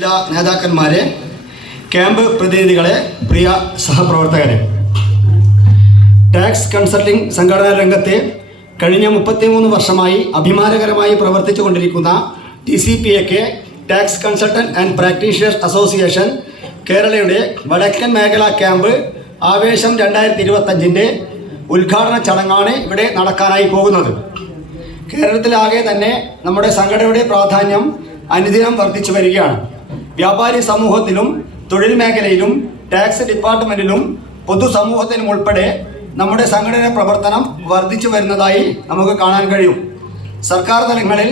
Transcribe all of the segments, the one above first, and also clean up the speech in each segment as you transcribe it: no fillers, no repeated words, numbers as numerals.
ജില്ലാ നേതാക്കന്മാരെ, ക്യാമ്പ് പ്രതിനിധികളെ, പ്രിയ സഹപ്രവർത്തകരെ, ടാക്സ് കൺസൾട്ടിംഗ് സംഘടനാ രംഗത്തെ കഴിഞ്ഞ 33 വർഷമായി അഭിമാനകരമായി പ്രവർത്തിച്ചു കൊണ്ടിരിക്കുന്ന TCPAK tax consultant and practitioners association കേരളയുടെ വടക്കൻ മേഖലാ ക്യാമ്പ് ആവേശം 2025-ന്റെ ഉദ്ഘാടന ചടങ്ങാണ് ഇവിടെ നടക്കാനായി പോകുന്നത്. കേരളത്തിലാകെ തന്നെ നമ്മുടെ സംഘടനയുടെ പ്രാധാന്യം അനുദിനം വർദ്ധിച്ചു വരികയാണ്. വ്യാപാരി സമൂഹത്തിലും തൊഴിൽ മേഖലയിലും ടാക്സ് ഡിപ്പാർട്ട്മെന്റിലും പൊതുസമൂഹത്തിലും ഉൾപ്പെടെ നമ്മുടെ സംഘടന പ്രവർത്തനം വർദ്ധിച്ചു വരുന്നതായി നമുക്ക് കാണാൻ കഴിയും. സർക്കാർ തലങ്ങളിൽ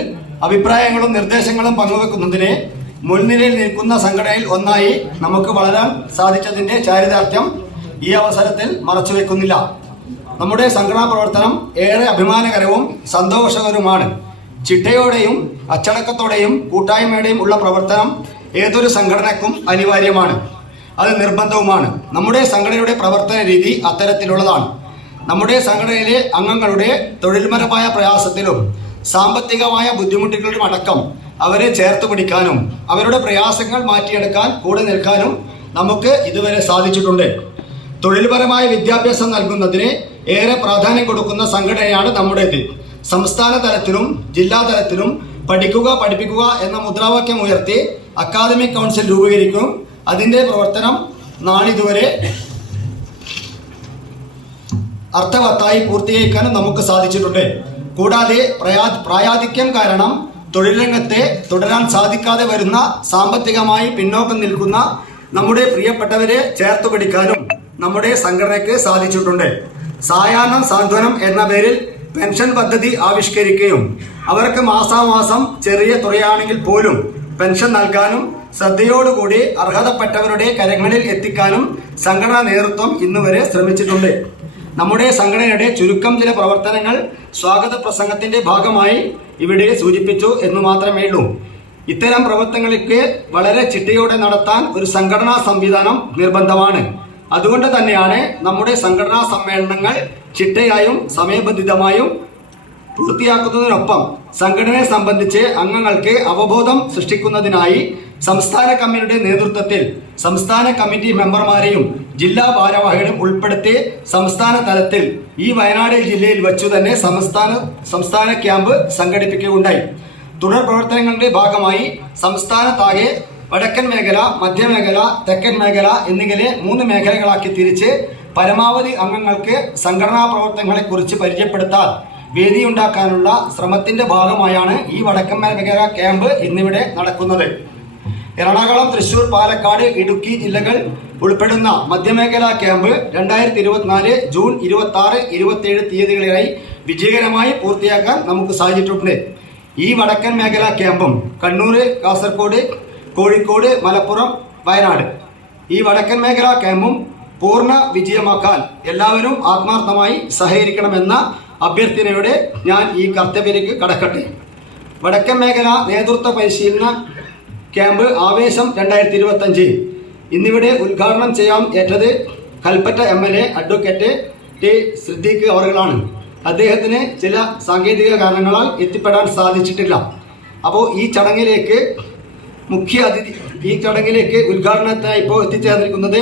അഭിപ്രായങ്ങളും നിർദ്ദേശങ്ങളും പങ്കുവെക്കുന്നതിന് മുൻനിരയിൽ നിൽക്കുന്ന സംഘടനയിൽ ഒന്നായി നമുക്ക് വളരാൻ സാധിച്ചതിന്റെ ചാരിതാർത്ഥ്യം ഈ അവസരത്തിൽ മറച്ചുവെക്കുന്നില്ല. നമ്മുടെ സംഘടനാ പ്രവർത്തനം ഏറെ അഭിമാനകരവും സന്തോഷകരവുമാണ്. ചിട്ടയോടെയും അച്ചടക്കത്തോടെയും കൂട്ടായ്മയുടെയും ഉള്ള പ്രവർത്തനം ഏതൊരു സംഘടനയ്ക്കും അനിവാര്യമാണ്, അത് നിർബന്ധവുമാണ്. നമ്മുടെ സംഘടനയുടെ പ്രവർത്തന രീതി അത്തരത്തിലുള്ളതാണ്. നമ്മുടെ സംഘടനയിലെ അംഗങ്ങളുടെ തൊഴിൽപരമായ പ്രയാസത്തിലും സാമ്പത്തികമായ ബുദ്ധിമുട്ടുകളിലും അടക്കം അവരെ ചേർത്ത് പിടിക്കാനും അവരുടെ പ്രയാസങ്ങൾ മാറ്റിയെടുക്കാൻ കൂടെ നിൽക്കാനും നമുക്ക് ഇതുവരെ സാധിച്ചിട്ടുണ്ട്. തൊഴിൽപരമായ വിദ്യാഭ്യാസം നൽകുന്നതിന് ഏറെ പ്രാധാന്യം കൊടുക്കുന്ന സംഘടനയാണ് നമ്മുടേത്. സംസ്ഥാന തലത്തിലും ജില്ലാ തലത്തിലും പഠിക്കുക പഠിപ്പിക്കുക എന്ന മുദ്രാവാക്യം ഉയർത്തി അക്കാദമിക് കൗൺസിൽ രൂപീകരിക്കും. അതിന്റെ പ്രവർത്തനം നാളിതുവരെ അർത്ഥവത്തായി പൂർത്തീകരിക്കാനും നമുക്ക് സാധിച്ചിട്ടുണ്ട്. കൂടാതെ പ്രായാധിക്യം കാരണം തൊഴിൽ രംഗത്തെ തുടരാൻ സാധിക്കാതെ വരുന്ന സാമ്പത്തികമായി പിന്നോക്കം നിൽക്കുന്ന നമ്മുടെ പ്രിയപ്പെട്ടവരെ ചേർത്തു പിടിക്കാനും നമ്മുടെ സംഘടനയ്ക്ക് സാധിച്ചിട്ടുണ്ട്. സായാഹ്ന സാന്ത്വനം എന്ന പേരിൽ പെൻഷൻ പദ്ധതി ആവിഷ്കരിക്കുകയും അവർക്ക് മാസാമാസം ചെറിയ തുകയാണെങ്കിൽ പോലും പെൻഷൻ നൽകാനും ശ്രദ്ധയോടുകൂടി അർഹതപ്പെട്ടവരുടെ കരങ്ങളിൽ എത്തിക്കാനും സംഘടനാ നേതൃത്വം ഇന്നുവരെ ശ്രമിച്ചിട്ടുണ്ട്. നമ്മുടെ സംഘടനയുടെ ചുരുക്കം ചില പ്രവർത്തനങ്ങൾ സ്വാഗത പ്രസംഗത്തിന്റെ ഭാഗമായി ഇവിടെ സൂചിപ്പിച്ചു എന്ന് മാത്രമേ ഉള്ളൂ. ഇത്തരം പ്രവർത്തനങ്ങൾക്ക് വളരെ ചിട്ടയോടെ നടത്താൻ ഒരു സംഘടനാ സംവിധാനം നിർബന്ധമാണ്. അതുകൊണ്ട് തന്നെയാണ് നമ്മുടെ സംഘടനാ സമ്മേളനങ്ങൾ ചിട്ടയായും സമയബന്ധിതമായും പൂർത്തിയാക്കുന്നതിനൊപ്പം സംഘടനയെ സംബന്ധിച്ച് അംഗങ്ങൾക്ക് അവബോധം സൃഷ്ടിക്കുന്നതിനായി സംസ്ഥാന കമ്മിറ്റിയുടെ നേതൃത്വത്തിൽ സംസ്ഥാന കമ്മിറ്റി മെമ്പർമാരെയും ജില്ലാ ഭാരവാഹികളും ഉൾപ്പെടുത്തി സംസ്ഥാന തലത്തിൽ ഈ വയനാട് ജില്ലയിൽ വച്ചു തന്നെ സംസ്ഥാന ക്യാമ്പ് സംഘടിപ്പിക്കുകയുണ്ടായി. തുടർ പ്രവർത്തനങ്ങളുടെ ഭാഗമായി സംസ്ഥാനത്താകെ വടക്കൻ മേഖല, മധ്യമേഖല, തെക്കൻ മേഖല എന്നിങ്ങനെ 3 മേഖലകളാക്കി തിരിച്ച് പരമാവധി അംഗങ്ങൾക്ക് സംഘടനാ പ്രവർത്തനങ്ങളെ കുറിച്ച് പരിചയപ്പെടുത്താൻ വേദിയുണ്ടാക്കാനുള്ള ശ്രമത്തിന്റെ ഭാഗമായാണ് ഈ വടക്കൻ മേഖല ക്യാമ്പ് ഇന്നിവിടെ നടക്കുന്നത്. എറണാകുളം, തൃശൂർ, പാലക്കാട്, ഇടുക്കി ജില്ലകൾ ഉൾപ്പെടുന്ന മധ്യമേഖലാ ക്യാമ്പ് 2024 ജൂൺ 26, 27 തീയതികളിലായി വിജയകരമായി പൂർത്തിയാക്കാൻ നമുക്ക് സാധിച്ചിട്ടുണ്ട്. ഈ വടക്കൻ മേഖലാ ക്യാമ്പും കണ്ണൂർ, കാസർഗോഡ്, കോഴിക്കോട്, മലപ്പുറം, വയനാട് ഈ വടക്കൻ മേഖലാ ക്യാമ്പും പൂർണ്ണ വിജയമാക്കാൻ എല്ലാവരും ആത്മാർത്ഥമായി സഹകരിക്കണമെന്ന അഭ്യർത്ഥനയോടെ ഞാൻ ഈ കർത്തവ്യത്തിലേക്ക് കടക്കട്ടെ. വടക്കൻ മേഖല നേതൃത്വ പരിശീലന ക്യാമ്പ് ആവേശം 2025 ഇന്നിവിടെ ഉദ്ഘാടനം ചെയ്യാൻ ഏറ്റത് Kalpetta MLA advocate T Siddique അവറുകളാണ്. അദ്ദേഹത്തിന് ചില സാങ്കേതിക കാരണങ്ങളാൽ എത്തിപ്പെടാൻ സാധിച്ചിട്ടില്ല. അപ്പോൾ ഈ ചടങ്ങിലേക്ക് ഉദ്ഘാടനത്തിനായി ഇപ്പോൾ എത്തിച്ചേർന്നിരിക്കുന്നത്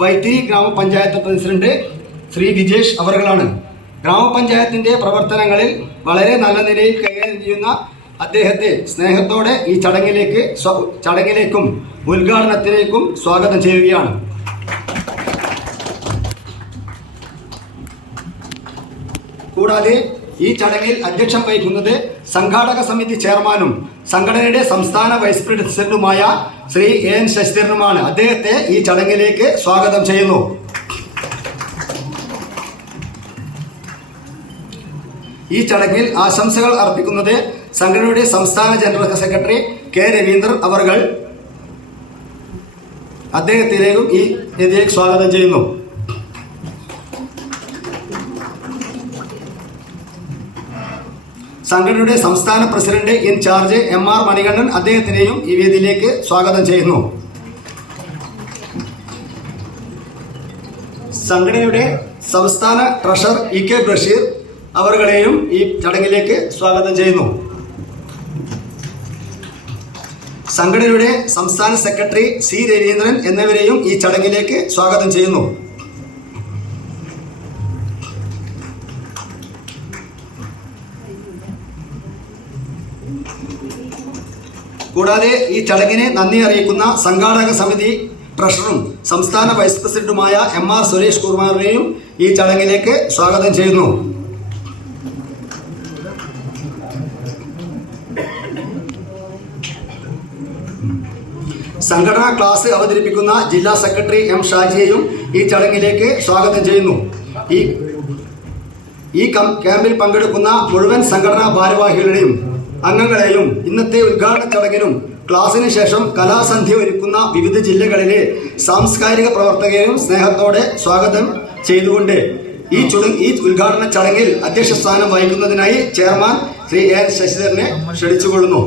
വൈത്തിരി ഗ്രാമപഞ്ചായത്ത് പ്രസിഡന്റ് ശ്രീ വിജേഷ് അവറുകളാണ്. ഗ്രാമപഞ്ചായത്തിന്റെ പ്രവർത്തനങ്ങളിൽ വളരെ നല്ല നിലയിൽ കൈകാര്യം ചെയ്യുന്ന അദ്ദേഹത്തെ സ്നേഹത്തോടെ ഈ ചടങ്ങിലേക്കും ഉദ്ഘാടനത്തിലേക്കും സ്വാഗതം ചെയ്യുകയാണ്. കൂടാതെ ഈ ചടങ്ങിൽ അധ്യക്ഷം വഹിക്കുന്നത് സംഘാടക സമിതി ചെയർമാനും സംഘടനയുടെ സംസ്ഥാന വൈസ് പ്രസിഡന്റുമായ ശ്രീ AN ശശിധരനുമാണ്. അദ്ദേഹത്തെ ഈ ചടങ്ങിലേക്ക് സ്വാഗതം ചെയ്യുന്നു. ഈ ചടങ്ങിൽ ആശംസകൾ അർപ്പിക്കുന്നത് സംഘടനയുടെ സംസ്ഥാന ജനറൽ സെക്രട്ടറി K രവീന്ദ്രൻ അവർകൾ. അദ്ദേഹത്തിലേക്കും ഈ വേദിയിലേക്ക് സ്വാഗതം ചെയ്യുന്നു. സംഘടനയുടെ സംസ്ഥാന പ്രസിഡന്റ് ഇൻചാർജ് MR മണികണ്ഠൻ അദ്ദേഹത്തിനെയും ഈ വേദിയിലേക്ക് സ്വാഗതം ചെയ്യുന്നു. സംഘടനയുടെ സംസ്ഥാന ട്രഷറർ EK ബഷീർ അവരുടെയും ഈ ചടങ്ങിലേക്ക് സ്വാഗതം ചെയ്യുന്നു. സംഘടനയുടെ സംസ്ഥാന സെക്രട്ടറി സി രവീന്ദ്രൻ എന്നിവരെയും ഈ ചടങ്ങിലേക്ക് സ്വാഗതം ചെയ്യുന്നു. കൂടാതെ ഈ ചടങ്ങിന് നന്ദി അറിയിക്കുന്ന സംഘാടക സമിതി ട്രഷററും സംസ്ഥാന വൈസ് പ്രസിഡന്റുമായ MR സുരേഷ് കുമാറിനെയും ഈ ചടങ്ങിലേക്ക് സ്വാഗതം ചെയ്യുന്നു. സംഘടനാ ക്ലാസ് അവതരിപ്പിക്കുന്ന ജില്ലാ സെക്രട്ടറി M ഷാജിയെയും ഈ ചടങ്ങിലേക്ക് സ്വാഗതം ചെയ്യുന്നു. ഈ ക്യാമ്പിൽ പങ്കെടുക്കുന്ന മുഴുവൻ സംഘടനാ ഭാരവാഹികളുടെയും അംഗങ്ങളെയും ഇന്നത്തെ ഉദ്ഘാടന ചടങ്ങിനും ക്ലാസിന് ശേഷം കലാസന്ധ്യ ഒരുക്കുന്ന വിവിധ ജില്ലകളിലെ സാംസ്കാരിക പ്രവർത്തകരെയും സ്നേഹത്തോടെ സ്വാഗതം ചെയ്തുകൊണ്ട് ഈ ഉദ്ഘാടന ചടങ്ങിൽ അധ്യക്ഷ സ്ഥാനം വഹിക്കുന്നതിനായി ചെയർമാൻ ശ്രീ N ശശിധരനെ ക്ഷണിച്ചുകൊള്ളുന്നു.